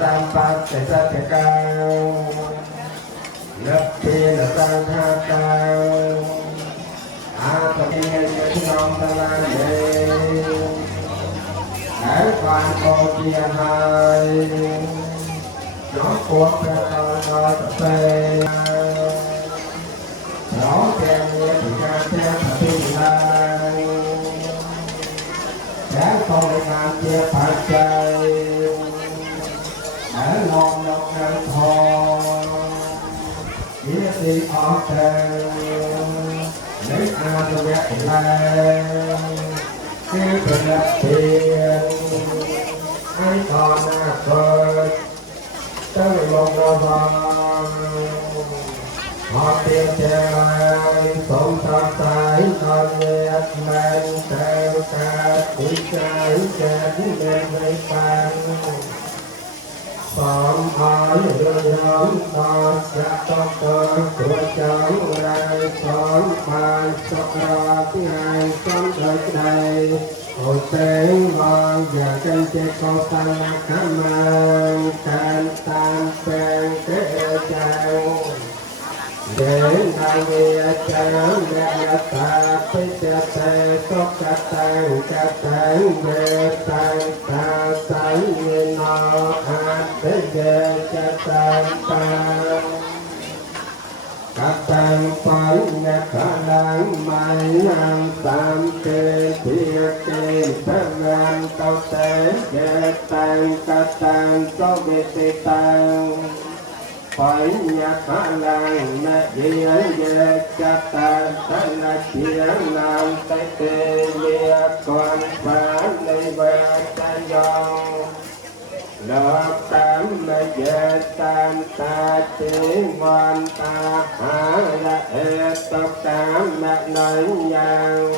tam pat te sa te cao lập thiên là tam tha cao a tập thiên nhân non ta la đề đại quan cô chia hai nó cuộc ra nói tập phê nó kèm nghe thì ra theo tập thiên lai đã không được làm chia phải chơi đã ngon ngon ngon thò nghĩa đi ở trên lấy a cho bé lên cứ tự lập tiền ai còn cười tới một đầu vòng họ tiền chơi sống thật tại con nhật men theo ca quý trái trên đêm với pan sống hỏi đường hướng nó sẽ có cơ của cháu đây sống bàn sọc ra tiếng hai trong đời này hồi tiếng vang và chân chế câu tăng khám mang tan tan phèn kế chào để nay nghe cha mẹ ta tới cha tê tốt cha tang về tang ta say nghe nó tới về cha tang phải nghe khả năng mai nam tam kê thiệt kê thân ngàn câu tế về tang có về tê tang phải nhạc khả năng mẹ dìa về cha ta là chia làm tay tê về con phá lấy về cha dòng lớp tám là về tam ta chỉ ngoan ta hả là hết tóc tám mẹ nói nhau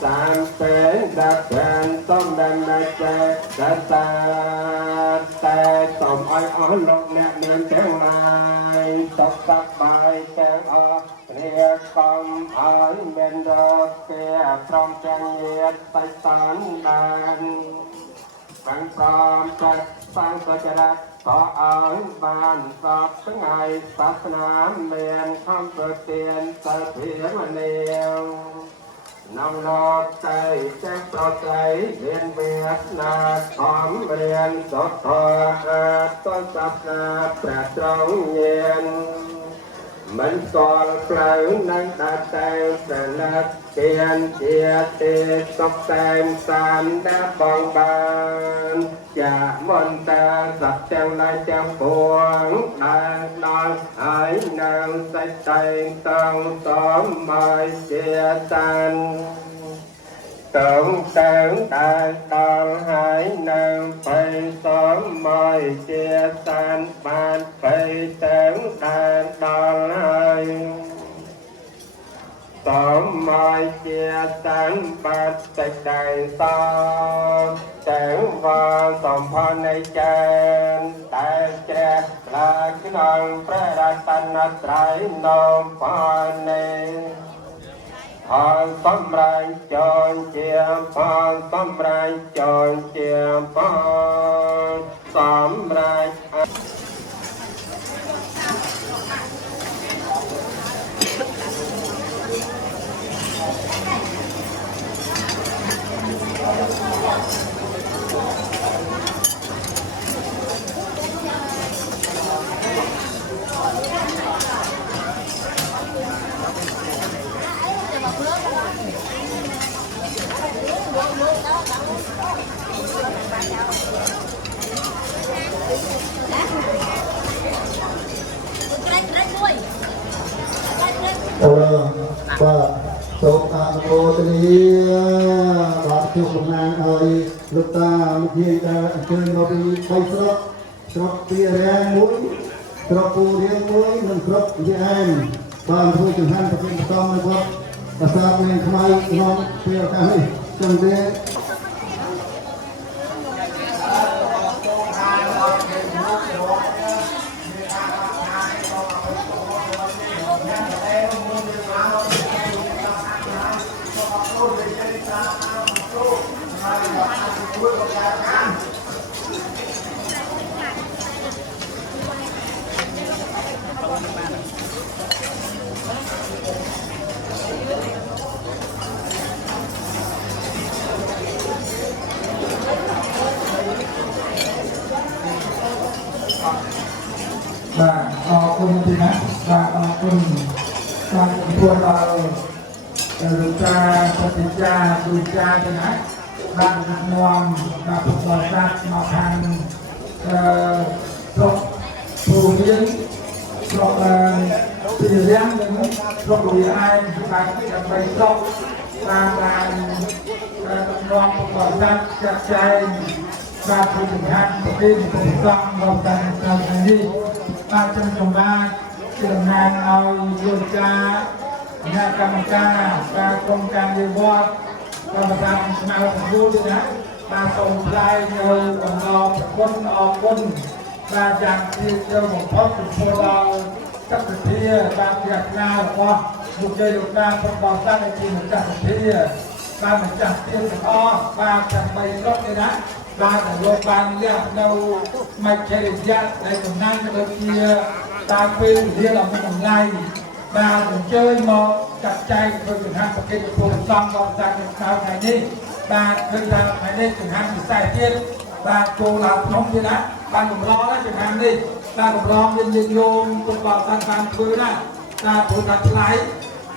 tam phế đã quen tông đàn mẹ chê đã ta tổng ai ở lộn mẹ nên tiếng lại tóc tóc bài tiếng ở liệt con ở bên đó kia trong trang nhiệt tay tán đàn bằng con chất sang cơ chế đắc có ở bàn sọp tới ngày sát nám miền không vượt tiền sơ phía mà nhiều nông lọt tay chắc cho tay viên việt là con viên sốt thọ tôi sắp là bạc trong nhiên mình còn phải nâng ta tay sẽ lật tiền chia tiền tóc tem san đã bằng bàn chả môn ta dập trang lại trang buông đang nói ai nàng say tay tông tóm mai chia tan tưởng tưởng đại tàng hải nàng phải sớm mời chia tan bàn phải tưởng đại tàng hải sớm mời chia tan bàn tịch đại tàng tưởng và sớm phá này chàng đại trẻ là cái nàng phải đạt tan nát trái nông phá này Hãy subscribe cho kênh Ghiền Mì Gõ để không bỏ lỡ và số tạm cô tây và chúc mừng nàng ơi lúc ta khi ta chơi nó bị bay sọc tia đen mũi sọc phù đen mũi mình sọc dễ em và thôi chừng han tập trung tâm này quá và sao mình không ai non tia cái trong đen បាទអរគុណទីណាបាទអរគុណតាមគួរដល់លោកតាប្រតិចាគ្រូចាទីណាបានដឹកនាំដល់ពុទ្ធបរិស័ទមកខាងស្រុកពូរៀនស្រុកពីរៀងនិងស្រុកវិអាយបានដើម្បីស្រុកតាមបានដឹកនាំពុទ្ធបរិស័ទចាត់ចែងបាទពីសំខាន់ប្រទេសពុទ្ធសាសនារបស់តាមថ្ងៃនេះបាទចំចម្រើនជាតំណាងឲ្យយោចាគណៈកម្មការការក្រុមការនិវត្តកម្មការស្មារតីយល់ទេណាបាទសូមថ្លែងនៅបន្តប្រគុណអរគុណបាទយ៉ាងជាជ្រៅបំផុតចំពោះដល់សក្តិភាពបាទប្រាថ្នារបស់លោកយាយលោកតាពុទ្ធបរិស័ទដែលជាម្ចាស់សទ្ធាបាទម្ចាស់ទានទាំងអស់បាទដើម្បីរត់ទេណាបាទលោកបានលះនៅមជ្ឈិរិយៈដែលតំណាងទៅជាតាមពេលវេលាដ៏មានតម្លៃបាទអញ្ជើញមកចាត់ចែងធ្វើចង្ហាន់ប្រគេនពុទ្ធសង្ឃបរិស័ទនៅថ្ងៃនេះបាទឃើញថាថ្ងៃនេះចង្ហាន់ពិសេសទៀតបាទចូលឡើងក្នុងទៀតណាបានកម្រណាចង្ហាន់នេះបាទកម្រមានញាតិញោមពុទ្ធបរិស័ទបានធ្វើណាបាទព្រោះថាថ្លៃ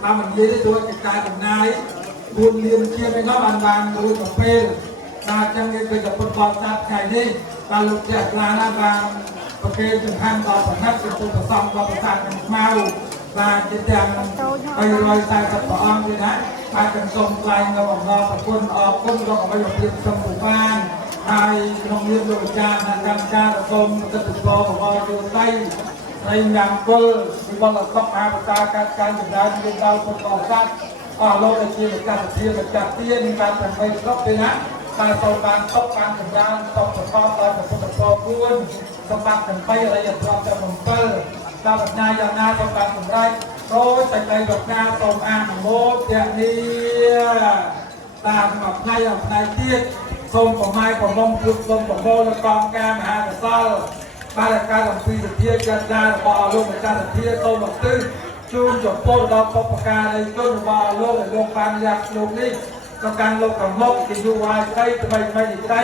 បាទមិននិយាយទេជួយកិច្ចការចំណាយ4លានជាងឯនោះបានរួចទៅពេលបាទចឹងគេគឺពុទ្ធបរិស័ទថ្ងៃនេះបាទលោកជាក្លាណាបានប្រគេនចង្ហាន់ដល់ប្រណិតជាពុទ្ធសង្ឃបរិស័ទនឹងស្មៅបាទជាទាំង340ព្រះអង្គទៀតណាបាទខ្ញុំសូមថ្លែងនៅអំណរប្រគុណអរគុណដល់អ្វីដែលសូមបានហើយក្នុងនាមលោកអាចារ្យគណៈកម្មការសូមប្រតិបត្តិរបស់យោដៃហើយញ៉ាំគុលពីបលសុខអាប្រការការចម្រើនមានដល់ពុទ្ធបរិស័ទអស់លោកដែលជាម្ចាស់សទ្ធាម្ចាស់ទានបានទាំង3ស្រុកទេណាតែសូមបានសុខបានចម្រើនសុខប្រកបដោយពុទ្ធពរ4សម្បត្តិទាំង3អរិយធម៌ទាំង7តាមបញ្ញាយ៉ាងណាសូមបានសម្រេចដោយសេចក្តីប្រាថ្នាសូមអនុមោទនាតាមមួយថ្ងៃដល់ថ្ងៃទៀតសូមប្រម៉ាយប្រឡងពុទ្ធសូមប្រមូលកងការមហាកសលបាទការអំពីវិទ្យាចាត់ការរបស់លោកម្ចាស់សទ្ធាសូមមកទិញជូនចំពោះដល់បុព្វការីជនរបស់លោកដែលលោកបានលះលោកនេះក៏កាន់លោកកំមុខជាយុវ័យស្រីថ្មីថ្មីនេះស្រី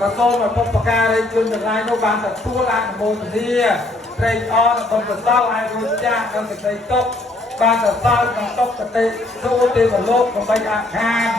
ក៏សូមឲ្យបុព្វការីជនទាំងឡាយនោះបានទទួលអនុមោទនាត្រេកអរដល់កសលឲ្យរួចចាស់ដល់សេចក្តីទុកបានសរសើរក្នុងទុកកតិទូទេវលោកដើម្បីអាខាន